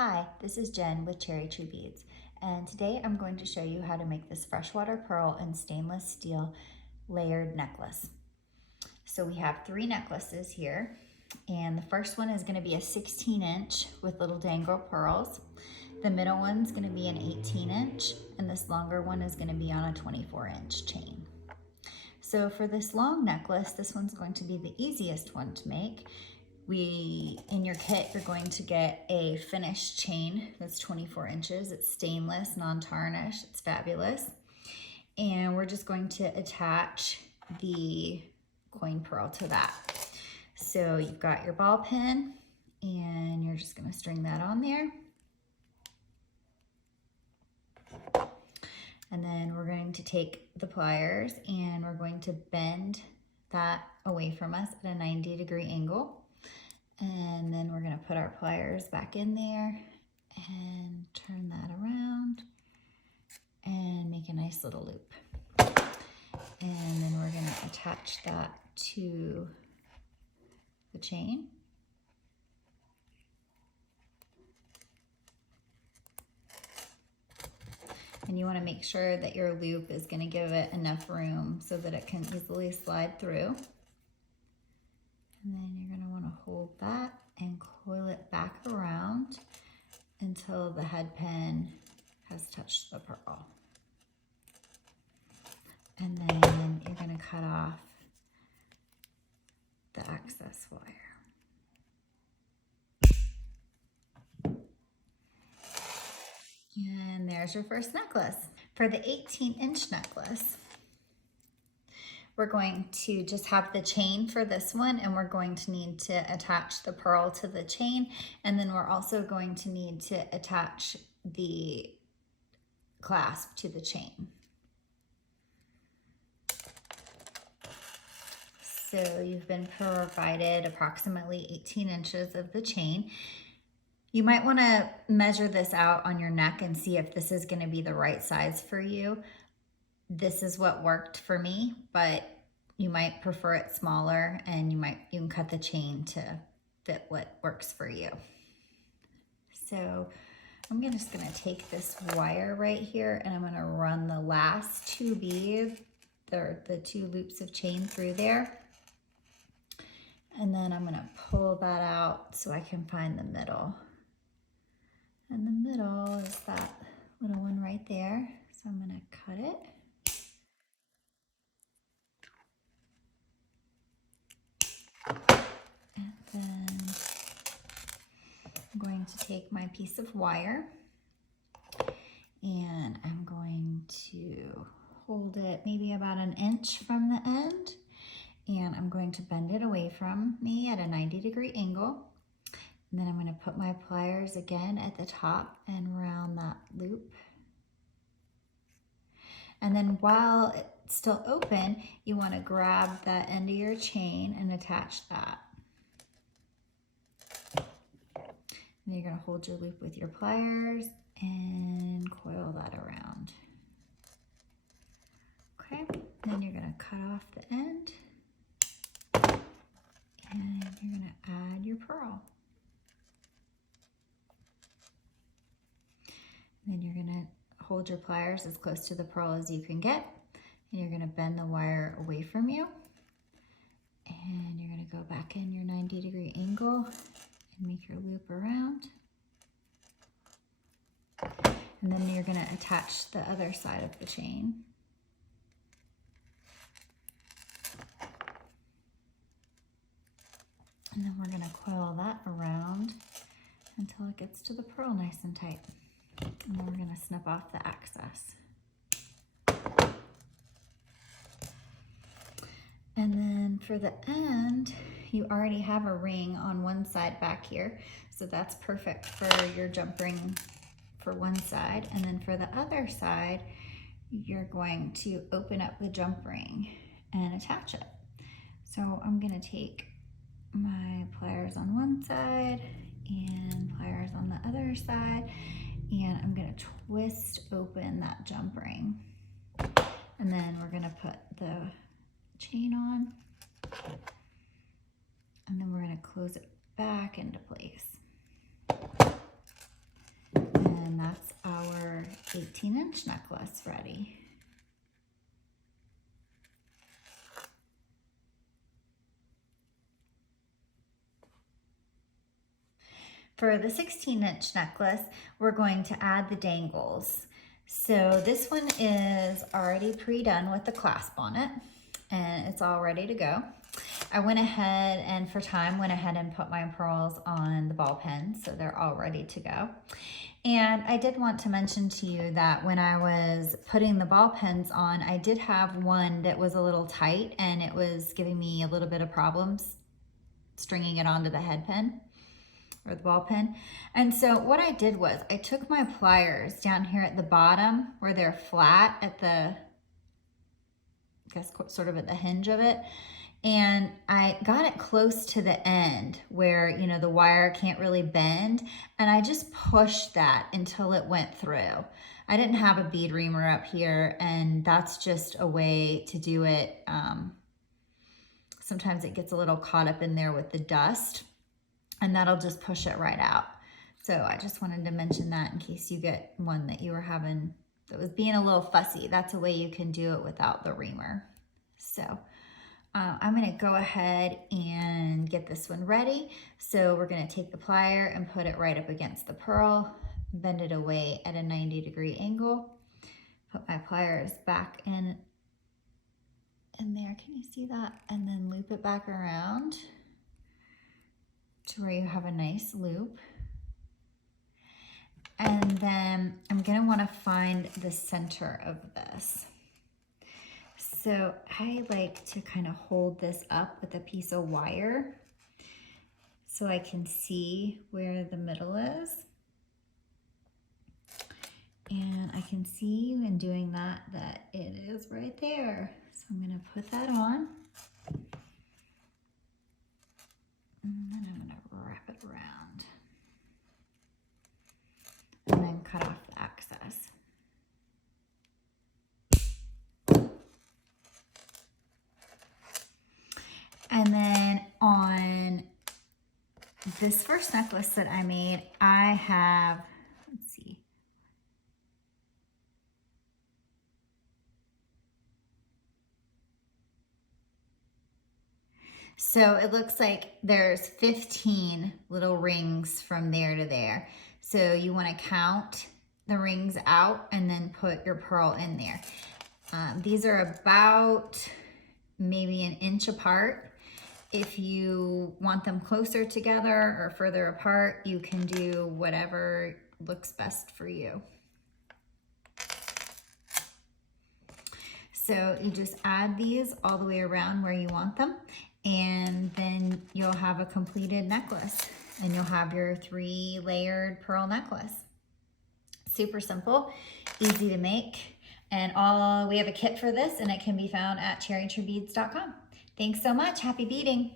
Hi, this is Jen with Cherry Tree Beads, and today I'm going to show you how to make this freshwater pearl and stainless steel layered necklace. So we have 3 necklaces here, and the first one is going to be a 16-inch with little dangle pearls. The middle one's going to be an 18-inch, and this longer one is going to be on a 24-inch chain. So for this long necklace, this one's going to be the easiest one to make. In your kit, you're going to get a finished chain that's 24 inches. It's stainless, non-tarnish, it's fabulous. And we're just going to attach the coin pearl to that. So you've got your ball pin, and you're just gonna string that on there. And then we're going to take the pliers and we're going to bend that away from us at a 90-degree angle. And then we're gonna put our pliers back in there and turn that around and make a nice little loop. And then we're gonna attach that to the chain. And you wanna make sure that your loop is gonna give it enough room so that it can easily slide through. And then you're going to want to hold that and coil it back around until the head pin has touched the pearl. And then you're going to cut off the excess wire. And there's your first necklace. For the 18-inch necklace, we're going to just have the chain for this one, and we're going to need to attach the pearl to the chain, and then we're also going to need to attach the clasp to the chain. So you've been provided approximately 18 inches of the chain. You might want to measure this out on your neck and see if this is going to be the right size for you. This is what worked for me, but you might prefer it smaller, and you can cut the chain to fit what works for you. So I'm just gonna take this wire right here, and I'm gonna run the last 2 beads, the 2 loops of chain through there. And then I'm gonna pull that out so I can find the middle. And the middle is that little one right there. So I'm gonna cut it. And then I'm going to take my piece of wire, and I'm going to hold it maybe about 1 inch from the end, and I'm going to bend it away from me at a 90-degree angle. And then I'm going to put my pliers again at the top and round that loop. And then while it's still open, you want to grab that end of your chain and attach that. And you're going to hold your loop with your pliers and coil that around. Okay, then you're going to cut off the end, and you're going to add your pearl. Then you're going to hold your pliers as close to the pearl as you can get, and you're going to bend the wire away from you, and you're going to go back in your 90-degree angle and make your loop around. And then you're going to attach the other side of the chain. And then we're going to coil that around until it gets to the pearl nice and tight. And then we're going to snip off the excess. And then for the end, you already have a ring on one side back here. So that's perfect for your jump ring for one side. And then for the other side, you're going to open up the jump ring and attach it. So I'm going to take my pliers on one side and pliers on the other side, and I'm going to twist open that jump ring, and then we're going to put the chain on, and then we're going to close it back into place. And that's our 18-inch necklace ready. For the 16-inch necklace, we're going to add the dangles. So this one is already pre-done with the clasp on it, and it's all ready to go. I went ahead and for time went ahead and put my pearls on the ball pins, so they're all ready to go. And I did want to mention to you that when I was putting the ball pins on, I did have one that was a little tight and it was giving me a little bit of problems stringing it onto the head pin or the ball pin. And so what I did was I took my pliers down here at the bottom where they're flat at the, I guess sort of at the hinge of it. And I got it close to the end where, you know, the wire can't really bend. And I just pushed that until it went through. I didn't have a bead reamer up here, and that's just a way to do it. Sometimes it gets a little caught up in there with the dust, and that'll just push it right out. So I just wanted to mention that in case you get one that you were having that was being a little fussy. That's a way you can do it without the reamer. So I'm gonna go ahead and get this one ready. So we're gonna take the plier and put it right up against the pearl, bend it away at a 90-degree angle, put my pliers back in there, can you see that? And then loop it back around to where you have a nice loop. And then I'm gonna wanna find the center of this. So I like to kind of hold this up with a piece of wire so I can see where the middle is. And I can see in doing that, that it is right there. So I'm gonna put that on. And then I'm gonna wrap it around. And then cut off the excess. And then on this first necklace that I made, I have, let's see. So it looks like there's 15 little rings from there to there. So you want to count the rings out and then put your pearl in there. These are about maybe an inch apart. If you want them closer together or further apart, you can do whatever looks best for you. So you just add these all the way around where you want them, and then you'll have a completed necklace, and you'll have your 3-layered pearl necklace. Super simple, easy to make, and we have a kit for this, and it can be found at cherrytreebeads.com. Thanks so much. Happy beading.